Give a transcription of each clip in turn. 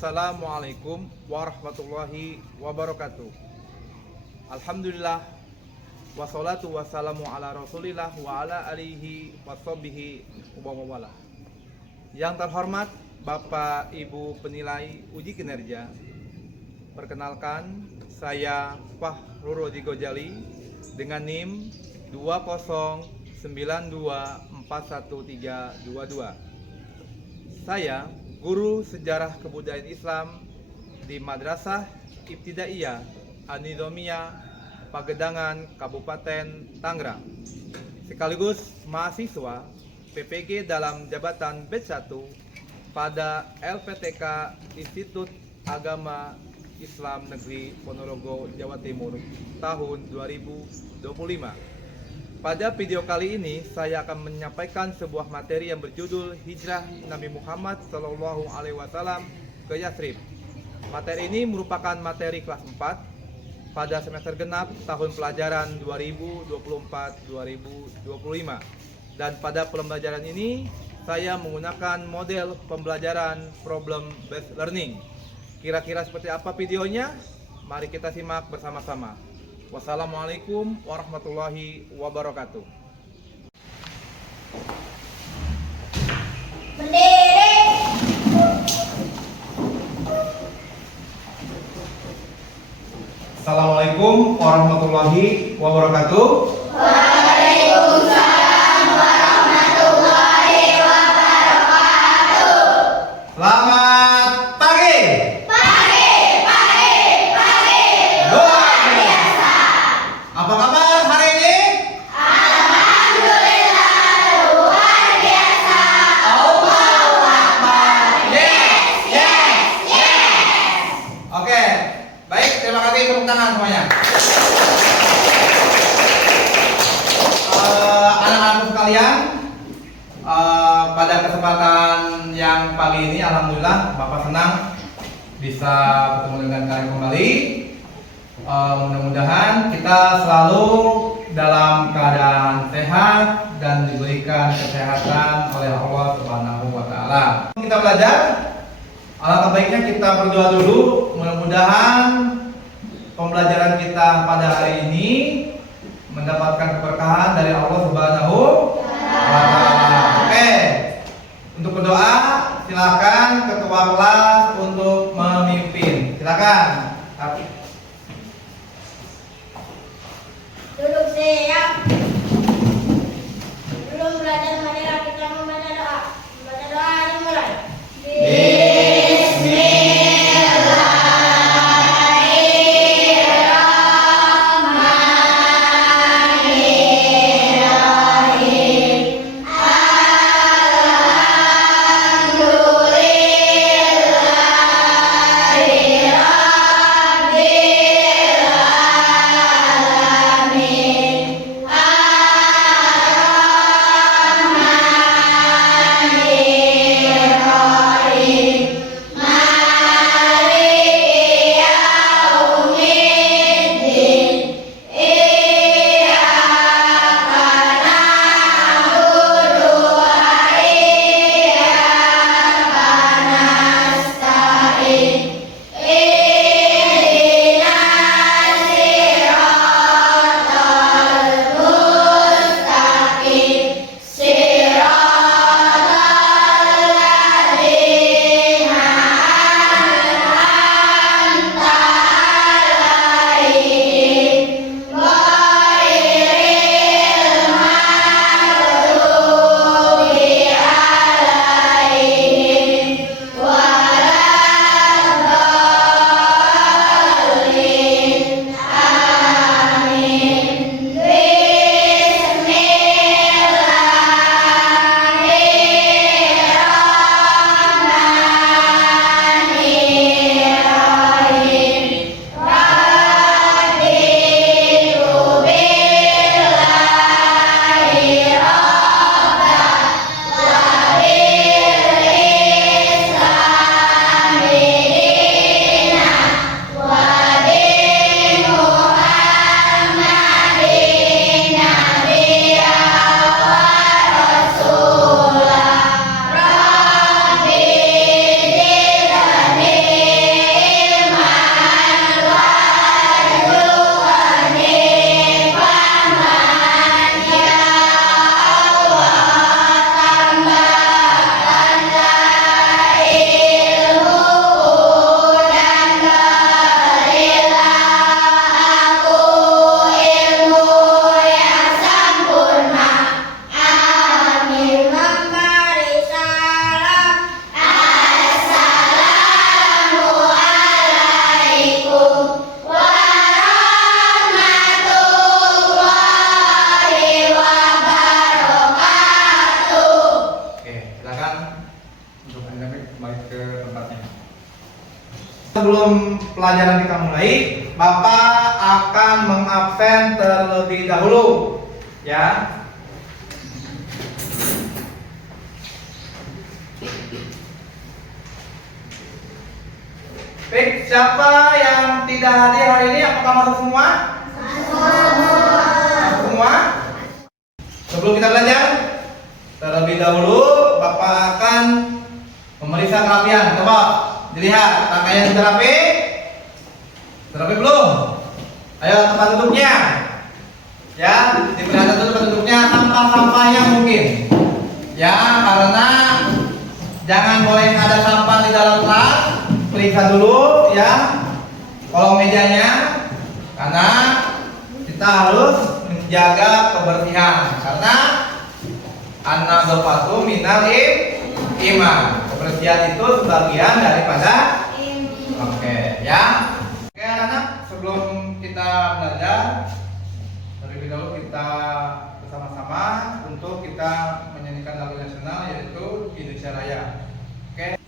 Assalamualaikum warahmatullahi wabarakatuh. Alhamdulillah, wassalatu wassalamu ala rasulillah wa ala alihi washabihi wa mawala. Yang terhormat Bapak Ibu penilai uji kinerja, perkenalkan saya Fahrul Rozi Gojali dengan NIM 209241322. Saya guru sejarah kebudayaan Islam di Madrasah Ibtidaiyah An-Nizamiyah Pagedangan, Kabupaten Tangerang, sekaligus mahasiswa PPG dalam jabatan Batch 1 pada LPTK Institut Agama Islam Negeri Ponorogo, Jawa Timur tahun 2025. Pada video kali ini saya akan menyampaikan sebuah materi yang berjudul Hijrah Nabi Muhammad SAW ke Yathrib. Materi ini merupakan materi kelas 4 pada semester genap tahun pelajaran 2024-2025. Dan pada pembelajaran ini saya menggunakan model pembelajaran problem based learning. Kira-kira seperti apa videonya? Mari kita simak bersama-sama. Wassalamualaikum warahmatullahi wabarakatuh. Berdiri. Assalamualaikum warahmatullahi wabarakatuh. Waalaikumsalam warahmatullahi wabarakatuh. Selamat pagi. Luar biasa. Apa kabar hari ini? Alhamdulillah luar biasa. Allahu Akbar. Yes. Oke, baik, terima kasih, tepuk tangan semuanya. Anak-anak sekalian, pada kesempatan yang pagi ini alhamdulillah Bapak senang bisa bertemu dengan kalian kembali. Mudah-mudahan kita selalu dalam keadaan sehat dan diberikan kesehatan oleh Allah Subhanahu wa taala. Kita belajar, alangkah baiknya kita berdoa dulu. Mudah-mudahan pembelajaran kita pada hari ini mendapatkan keberkahan dari Allah Subhanahu wa taala. Oke. Untuk berdoa, silakan ketua kelas untuk memimpin. Silakan. Duduk siap. Belum belajar materi kita membaca doa. Membaca doa dimulai. pelajaran kita mulai, Bapak akan mengabsen terlebih dahulu, ya. Baik, siapa yang tidak hadir hari ini? Apakah masuk semua? Masuk semua? Sebelum kita belajar, terlebih dahulu Bapak akan memeriksa kerapian. Coba dilihat pakaian sudah rapi? Sudah rapi belum? Ayo tempat duduknya. Ya, diperhatikan dulu tempat duduknya, sampah-sampahnya mungkin. Ya, karena jangan boleh ada sampah di dalam kelas. Periksa dulu ya kolong mejanya, karena kita harus menjaga kebersihan, karena an-nadzafatu minal iman. Kebersihan itu sebagian daripada oke ya. Oke anak-anak, sebelum kita belajar, terlebih dahulu kita bersama-sama untuk kita menyanyikan lagu nasional, yaitu Indonesia Raya. Oke.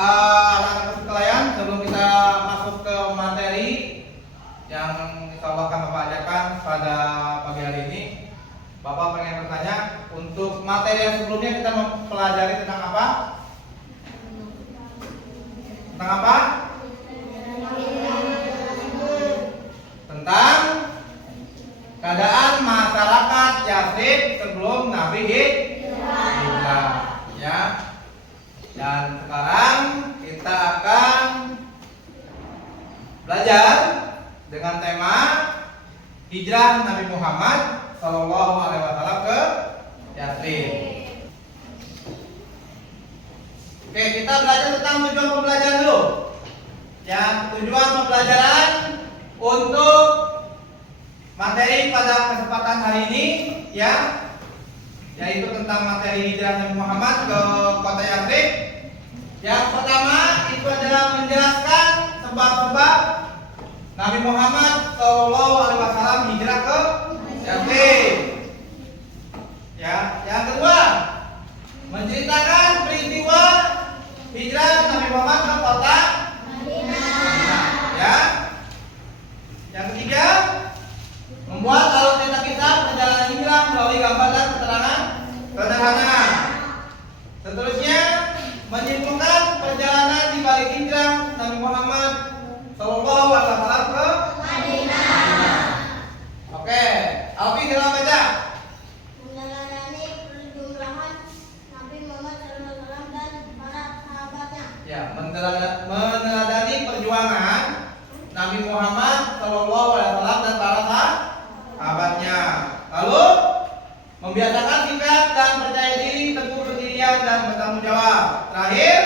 Anak-anak sekalian, sebelum kita masuk ke materi yang insyaallah akan Bapak ajarkan pada pagi hari ini, Bapak pengen bertanya, untuk materi yang sebelumnya kita mempelajari tentang apa? Tentang apa? Tentang keadaan masyarakat Yathrib sebelum Nabi hijrah, ya. Dan sekarang kita akan belajar dengan tema hijrah Nabi Muhammad Sallallahu Alaihi Wasallam ke Yathrib. Oke, kita belajar tentang tujuan pembelajaran dulu. Yang tujuan pembelajaran untuk materi pada kesempatan hari ini, ya, yaitu tentang materi hijrah Nabi Muhammad ke kota Yathrib. Yang pertama itu adalah menjelaskan sebab-sebab Nabi Muhammad Shallallahu Alaihi Wasallam hijrah ke Yathrib. Ya, yang kedua menceritakan peristiwa hijrah Nabi Muhammad ke kota Madinah. Ya. Yang ketiga membuat alur cerita kitab perjalanan hijrah melalui gambar dan keterangan sederhana. Seterusnya menyimpulkan perjalanan di balik hijrah Nabi Muhammad Sallallahu Alaihi Wasallam ke Madinah. Oke, Alfi dalam baca. Meneladani perjumlahan Nabi Muhammad SAW dan para sahabatnya. Ya, meneladani perjuangan Nabi Muhammad Sallallahu Alaihi Wasallam dan para sahabatnya. Lalu membiasakan sikap dan percaya diri, teguh berdirian dan bertanggung jawab. Terakhir,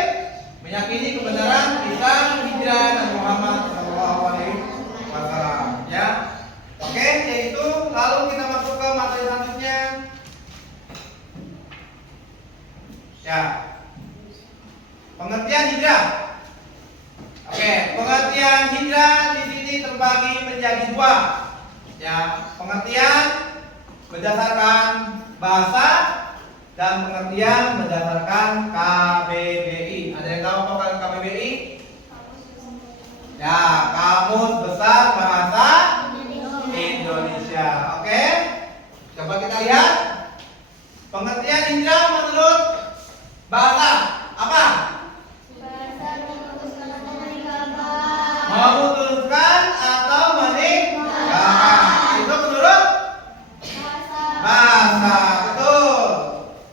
Ya. Pengertian hijrah. Oke, pengertian hijrah di sini terbagi menjadi dua. Ya, pengertian berdasarkan bahasa dan pengertian berdasarkan KBBI. Ada yang tahu apa KBBI? Ya, Kamus Besar Bahasa Indonesia. Oke, coba kita lihat pengertian hijrah menurut bahasa apa? Memutuskan atau meninggalkan. Itu menurut bahasa, betul.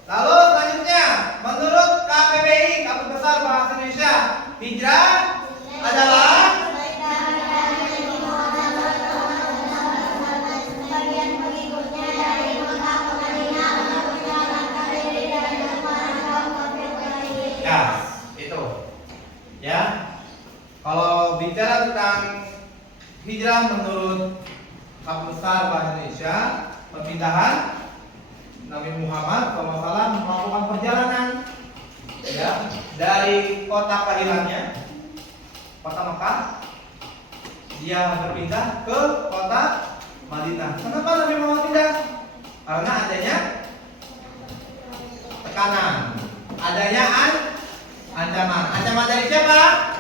Lalu selanjutnya, menurut KBBI, Kamus Besar Bahasa Indonesia, hijrah adalah ya, itu. Ya. Kalau bicara tentang hijrah menurut Kamus Besar Bahasa Indonesia, perpindahan Nabi Muhammad SAW melakukan perjalanan ya dari kota kelahirannya, kota Mekah, dia berpindah ke kota Madinah. Kenapa Nabi Muhammad pindah? Karena adanya tekanan, adanya ancaman. Ancaman dari siapa?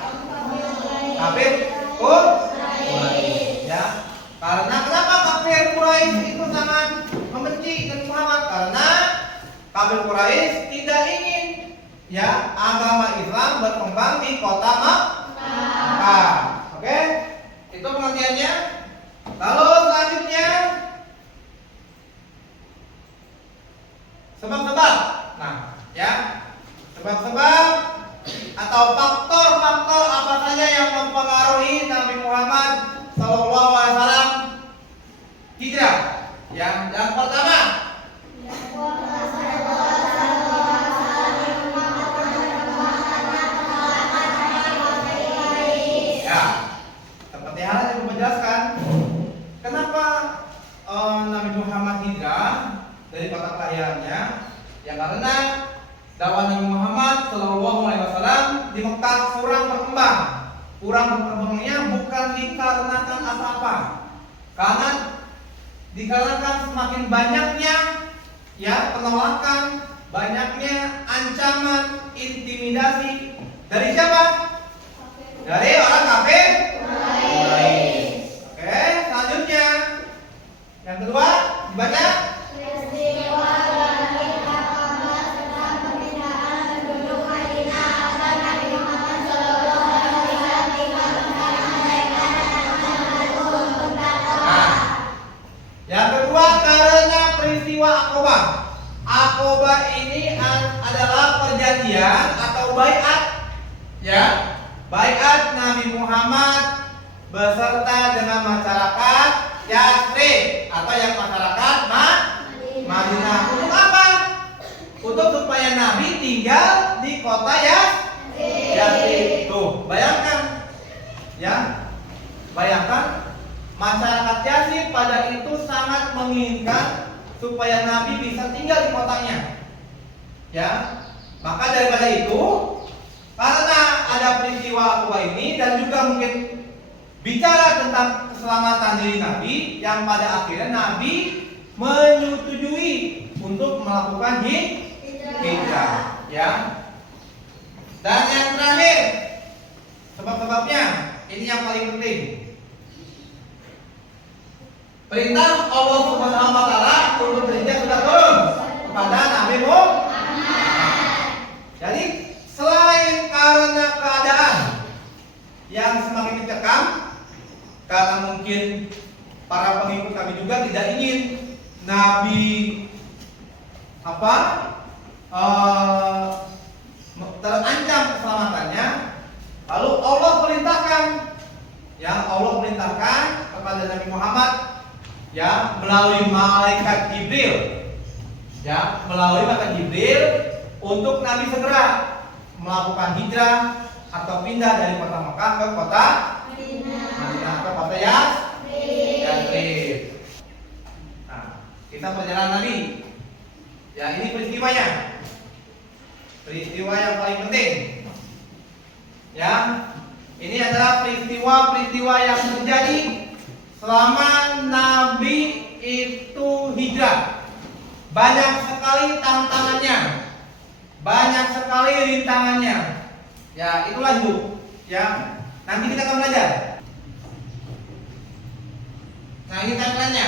Kafir Quraisy. Ya. Karena kenapa kafir Quraisy itu sangat membenci Nabi Muhammad? Karena kafir Quraisy tidak ingin ya agama Islam berkembang di kota Makkah. Oke? Itu pengertiannya. Lalu selanjutnya sebab-sebab. Nah, ya. Sebab-sebab atau faktor-faktor apa saja yang mempengaruhi Nabi Muhammad Sallallahu Alaihi Wasallam hijrah? Yang pertama, ya, seperti hal yang menjelaskan kenapa Nabi Muhammad hijrah dari kota kelahirannya, ya karena dakwah Nabi Muhammad Sallallahu Alaihi Wasallam di Mekah kurang berkembang. Kurang berkembangnya bukan dikarenakan apa-apa, karena dikarenakan semakin banyaknya ya penolakan, banyaknya ancaman, intimidasi dari siapa? Dari orang kafir Quraisy. Oke, selanjutnya yang kedua dibaca. Yang kedua karena peristiwa Aqobah. Aqobah ini adalah perjanjian atau baiat, ya, baiat Nabi Muhammad beserta dengan masyarakat Yathrib atau yang masyarakat Madinah. Untuk apa? Untuk supaya Nabi tinggal di kota Yathrib. Tuh, bayangkan, ya, bayangkan. Masyarakat Yathrib pada itu sangat menginginkan supaya Nabi bisa tinggal di kotanya. Ya, maka daripada itu, karena ada peristiwa Aqobah ini dan juga mungkin bicara tentang keselamatan diri Nabi, yang pada akhirnya Nabi menyetujui untuk melakukan hijrah. Ya. Dan yang terakhir, sebab-sebabnya ini yang paling penting. Perintah Allah Subhanahu wa taala untuk berhijrah sudah turun kepada Nabi Muhammad. Jadi selain karena keadaan yang semakin dicekam, karena mungkin para pengikut kami juga tidak ingin Nabi terancam keselamatannya, lalu Allah perintahkan kepada Nabi Muhammad ya melalui malaikat Jibril, ya melalui malaikat Jibril untuk Nabi segera melakukan hijrah atau pindah dari kota Mekah ke kota Madinah, ke kota Yathrib. Nah, kita perjalanan Nabi. Ya ini peristiwanya peristiwa yang paling penting. Ya, ini adalah peristiwa-peristiwa yang terjadi selama Nabi itu hijrah. Banyak sekali tantangannya, banyak sekali rintangannya. Ya, itulah hidup. Ya, nanti kita akan belajar. Nah, ini timelinenya.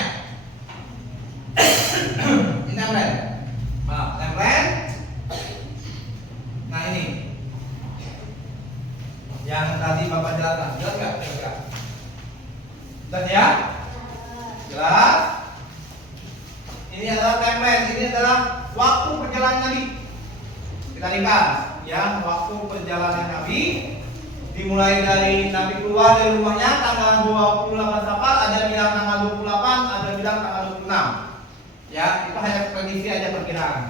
Ini timeline. Timeline. Nah, ini yang tadi Bapak jelaskan. Jelas nggak? Jelas nggak? Jelas ya? Jelas? Ini adalah timeline. Ini adalah waktu perjalanan Nabi. Kita lihat ya, waktu perjalanan Nabi dimulai dari Nabi keluar dari rumahnya tanggal 28 Safar, ada bilang tanggal 28, ada bilang tanggal 26. Ya, itu hanya prediksi aja, perkiraan.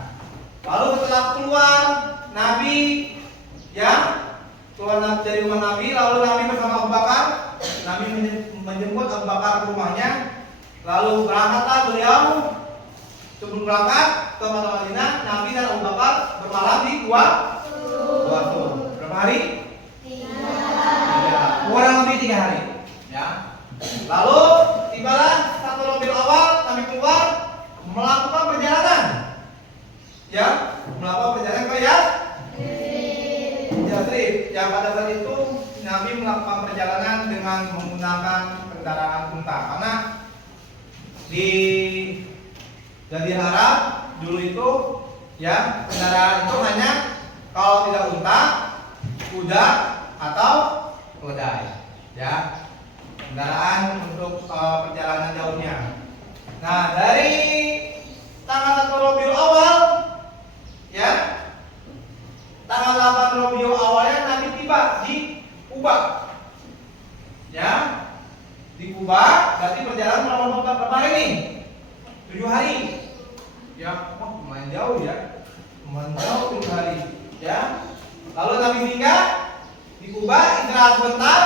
Lalu setelah keluar Nabi, ya, keluar dari rumah Nabi, lalu Nabi bersama Abu Bakar, Nabi menjemput Abu Bakar ke rumahnya, lalu berangkatlah beliau. Sebelum berangkat ke kota Madinah, Nabi dan Abu Bakar bermalam di Gua Tur. Berapa hari? 3. Kurang lebih 3 hari. Ya. Lalu tibalah 1 Rabiul Awal, Nabi keluar melakukan perjalanan. Ya, melakukan perjalanan ke Yathrib. Ya, pada saat itu Nabi melakukan perjalanan dengan menggunakan kendaraan unta, karena di Jazirah Arab dulu itu ya, kendaraan itu hanya kalau tidak unta, kuda atau keledai. Ya, kendaraan untuk perjalanan jauhnya. Nah, dari tanggal 1 Rabiul Awal, ya, tanggal 8 Rabiul Awalnya Nabi tiba di Kuba. Ya, di Kuba berarti perjalanan berapa hari nih? 7 hari. Ya, lumayan jauh ya. Lumayan jauh 7 hari. Ya. Lalu Nabi singgah di Kuba, istirahat sebentar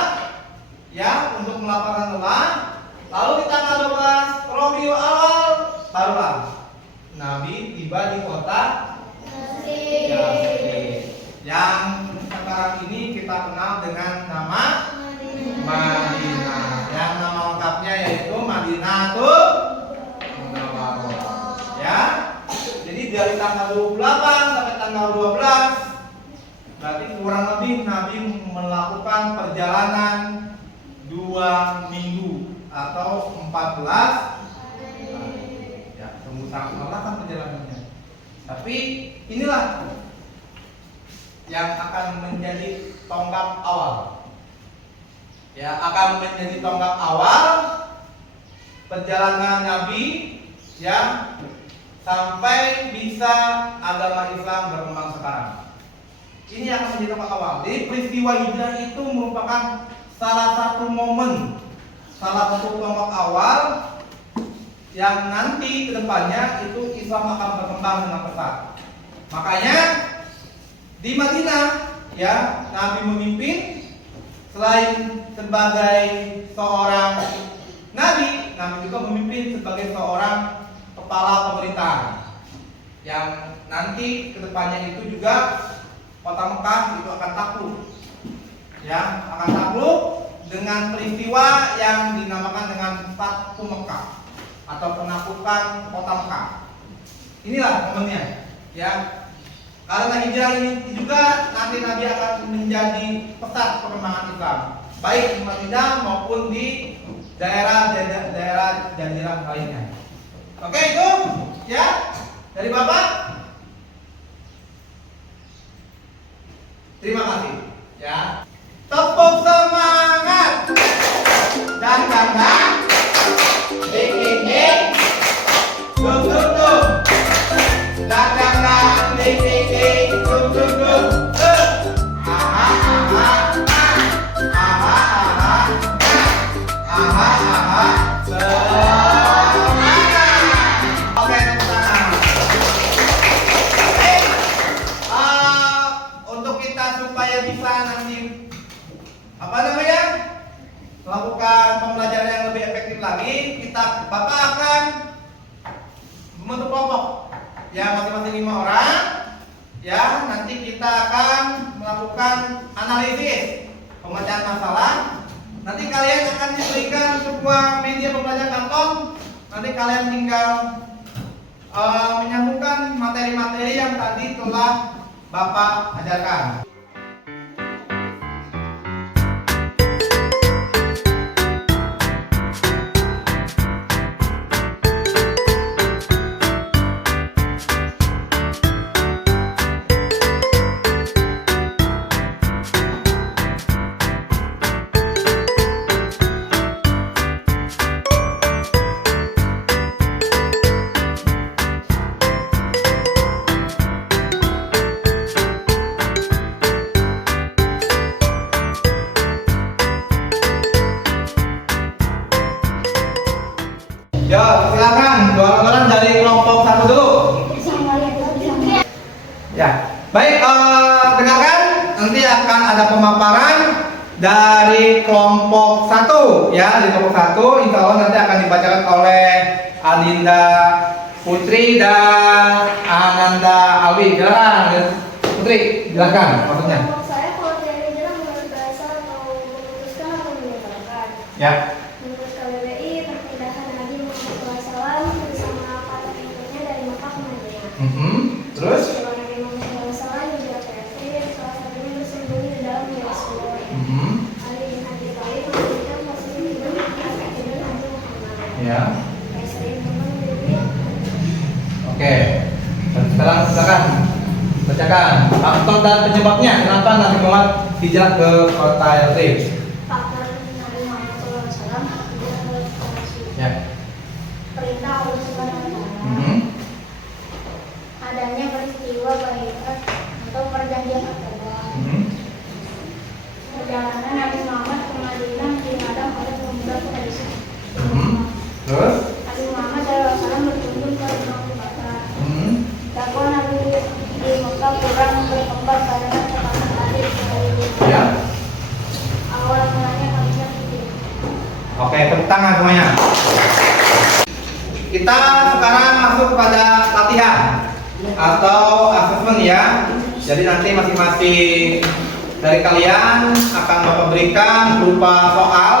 ya untuk melapangkan lelah. Lalu di tanggal 12 Rabiul Awal barulah Nabi tiba di kota Yathrib, yang sekarang ini kita kenal dengan nama Madinah. Yang nama lengkapnya yaitu Madinatul Munawwarah. Ya. Jadi dari tanggal 28 sampai tanggal 12 berarti kurang lebih Nabi melakukan perjalanan 2 minggu atau 14 hari. Ya, sangat melelahkan perjalanannya. Tapi inilah yang akan menjadi tonggak awal. Ya, akan menjadi tonggak awal perjalanan Nabi ya sampai bisa agama Islam berkembang sekarang. Ini yang akan menjadi tonggak awal. Jadi peristiwa hijrah itu merupakan salah satu momen, salah satu tonggak awal yang nanti kedepannya itu Islam akan berkembang dengan pesat. Makanya di Madinah ya Nabi memimpin, selain sebagai seorang Nabi, Nabi juga memimpin sebagai seorang kepala pemerintahan yang nanti kedepannya itu juga kota Mekah itu akan takluk, ya akan takluk dengan peristiwa yang dinamakan dengan Fathu Mekah atau penaklukan kota Mekah. Inilah momennya, ya. Karena hijrah ini juga nanti Nabi akan menjadi pesat perkembangan Islam, baik di Madinah maupun di daerah Jazirah lainnya. Oke, itu ya dari Bapak. Terima kasih. Ya, tepuk semangat dan karena ding ding ding, dum dum dum, dan karena ding ding ding, dum dum dum, aha aha aha aha aha aha, semangat. Oke, tepuk tangan. Untuk kita supaya bisa nanti melakukan pembelajaran yang lebih efektif lagi, Bapak akan membentuk kelompok ya masing-masing 5 orang ya. Nanti kita kita akan melakukan analisis pemecahan masalah. Nanti kalian akan diberikan sebuah media pembelajaran karton. Nanti kalian tinggal menyambungkan materi-materi yang tadi telah Bapak ajarkan. Ya, silakan orang-orang dari kelompok 1 dulu. Ya, baik, dengarkan. Nanti akan ada pemaparan dari kelompok 1, ya, di kelompok 1. Insya Allah nanti akan dibacakan oleh Adinda Putri dan Ananda Alwi. Silakan, Putri, silakan maksudnya. Saya kalau dari jalan menurut bahasa atau memutuskan atau menyebarkan. Ya. Menurut KBBI, perpindahan Nabi Muhammad SAW bersama para pengikutnya dari Mekah ke Madinah. Terus? Setelah Nabi Muhammad SAW hijrah ke Mesir, salah satunya bersembunyi di dalam Yerusalem. Ali bin Abi Thalib memberikan posisi hidup atas hidup Nabi Muhammad. Ya. Sering menjadi Oke. Sekarang silakan bacakan faktor dan penyebabnya kenapa Nabi Muhammad hijrah ke kota Yathrib. faktor Nabi Muhammad SAW hijrah ke Mesir. Ya. Perintah Allah Subhanahu wa Ta'ala. Adanya peristiwa baiat atau perjanjian Aqabah. Perjalanan Nabi Muhammad ke Madinah dihadang oleh pemuda Quraisy. Terus? Nabi Muhammad SAW berkunjung ke rumah Abu Bakar. Dakwah Nabi di Mekah kurang berkembang karena tekanan tadi Ya. awal mulanya kamisnya putih. Oke, tepuk tangan semuanya. Kita sekarang masuk pada latihan atau assessment ya. Jadi nanti masing-masing dari kalian akan Bapak berikan berupa soal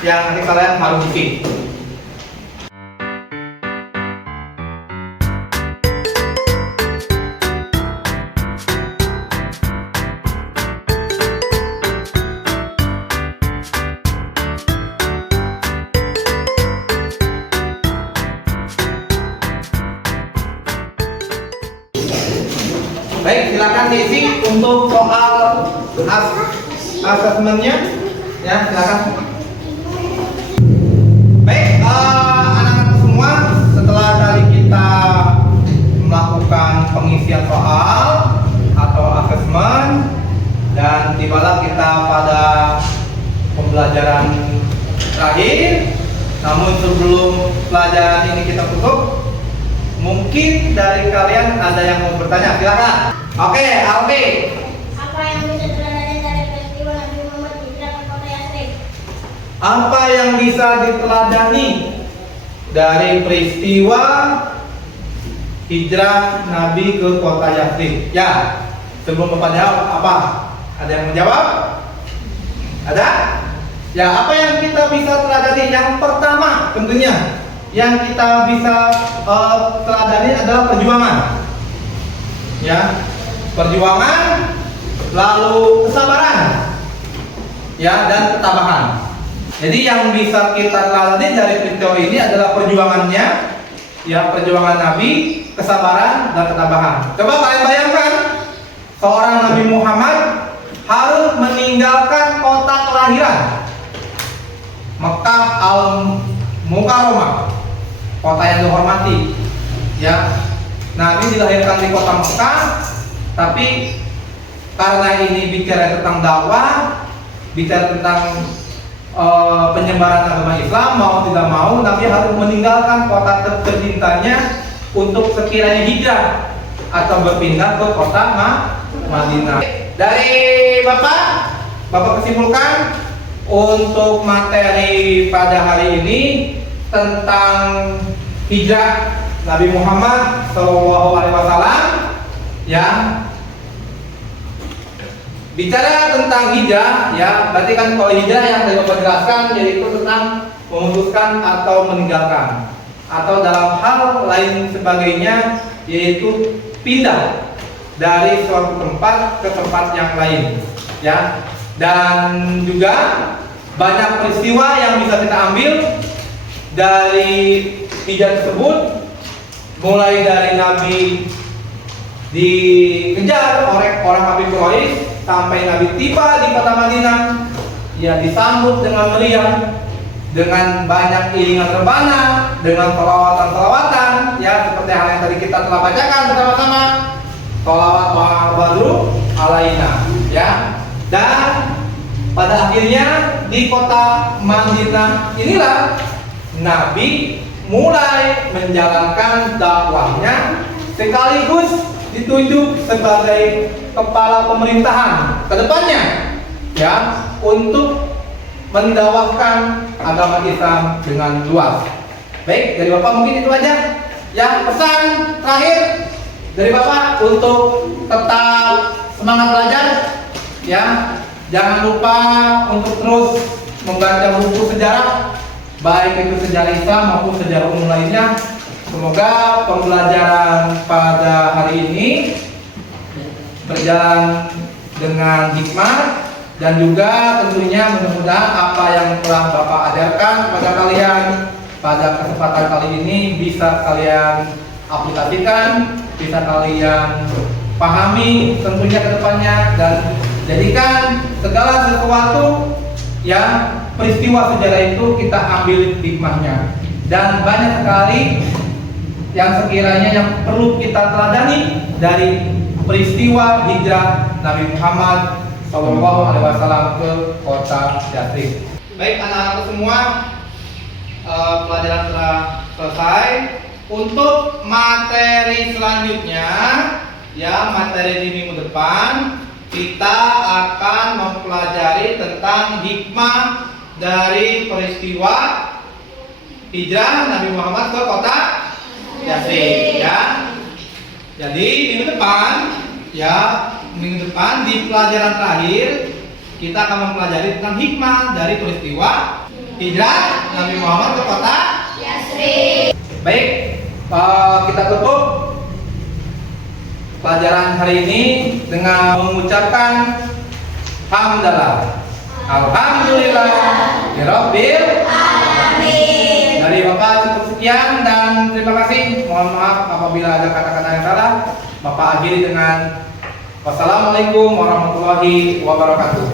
yang nanti kalian harus isi. Baik, silakan diisi untuk soal asesmennya. Ya, silakan. Baik, anak-anak semua, setelah tadi kita melakukan pengisian soal atau asesmen dan tibalah kita pada pembelajaran terakhir. Namun sebelum pelajaran ini kita tutup, mungkin dari kalian ada yang mau bertanya, silakan. Oke, Alfi. Apa yang bisa diteladani dari peristiwa Nabi Muhammad hijrah ke kota Yathrib? Apa yang bisa diteladani dari peristiwa hijrah Nabi ke kota Yathrib? Ya, sebelum Bapak jawab, apa? Ada yang menjawab? Ada? Ya, apa yang kita bisa teladani? Yang pertama tentunya yang kita bisa teladani adalah perjuangan. Ya, perjuangan, lalu kesabaran, ya, dan ketabahan. Jadi yang bisa kita teladani dari peristiwa ini adalah perjuangannya, ya, perjuangan Nabi, kesabaran, dan ketabahan. Coba kalian bayangkan, seorang Nabi Muhammad harus meninggalkan kota kelahiran, Mekah Al-Mukarramah, kota yang dihormati, ya. Nabi dilahirkan di kota Mekah, tapi karena ini bicara tentang dakwah, bicara tentang penyebaran agama Islam, mau tidak mau Nabi harus meninggalkan kota tercintanya untuk sekiranya hijrah atau berpindah ke kota Madinah. Dari Bapak kesimpulkan untuk materi pada hari ini tentang hijrah Nabi Muhammad SAW, ya. Bicara tentang hijrah, ya, berarti kan kalau hijrah yang tadi Bapak jelaskan yaitu tentang memutuskan atau meninggalkan, atau dalam hal lain sebagainya yaitu pindah dari suatu tempat ke tempat yang lain, ya. Dan juga banyak peristiwa yang bisa kita ambil dari hijrah tersebut, mulai dari Nabi dikejar oleh orang kafir Quraisy sampai Nabi tiba di kota Madinah, ya disambut dengan meriah, dengan banyak iringan rebana, dengan salawatan-salawatan, ya seperti hal yang tadi kita telah bacakan bersama-sama, salawat al-badru alaina, ya. Dan pada akhirnya di kota Madinah inilah Nabi mulai menjalankan dakwahnya sekaligus ditunjuk sebagai kepala pemerintahan ke depannya, ya, untuk mendakwahkan agama Islam dengan luas. Baik, dari Bapak mungkin itu aja. Ya, pesan terakhir dari Bapak untuk tetap semangat belajar, ya. Jangan lupa untuk terus membaca buku sejarah, baik itu sejarah Islam maupun sejarah umum lainnya. Semoga pembelajaran pada hari ini berjalan dengan hikmah, dan juga tentunya mudah-mudahan apa yang telah Bapak ajarkan kepada kalian pada kesempatan kali ini bisa kalian aplikasikan, bisa kalian pahami tentunya ke depannya, dan jadikan segala sesuatu yang peristiwa sejarah itu kita ambil hikmahnya. Dan banyak sekali yang sekiranya yang perlu kita teladani dari peristiwa hijrah Nabi Muhammad SAW ke kota Yathrib. Baik anak-anak semua, pelajaran telah selesai. Untuk materi selanjutnya, ya materi di minggu depan kita akan mempelajari tentang hikmah dari peristiwa hijrah Nabi Muhammad ke kota Yathrib, ya. Jadi minggu depan di pelajaran terakhir kita akan mempelajari tentang hikmah dari peristiwa hijrah Nabi Muhammad ke kota Yathrib. Baik, kita tutup pelajaran hari ini dengan mengucapkan hamdalah, alhamdulillah, rabbil alamin. Dari Bapak cukup sekian dan terima kasih. Mohon maaf apabila ada kata-kata yang salah. Bapak akhiri dengan wassalamualaikum warahmatullahi wabarakatuh.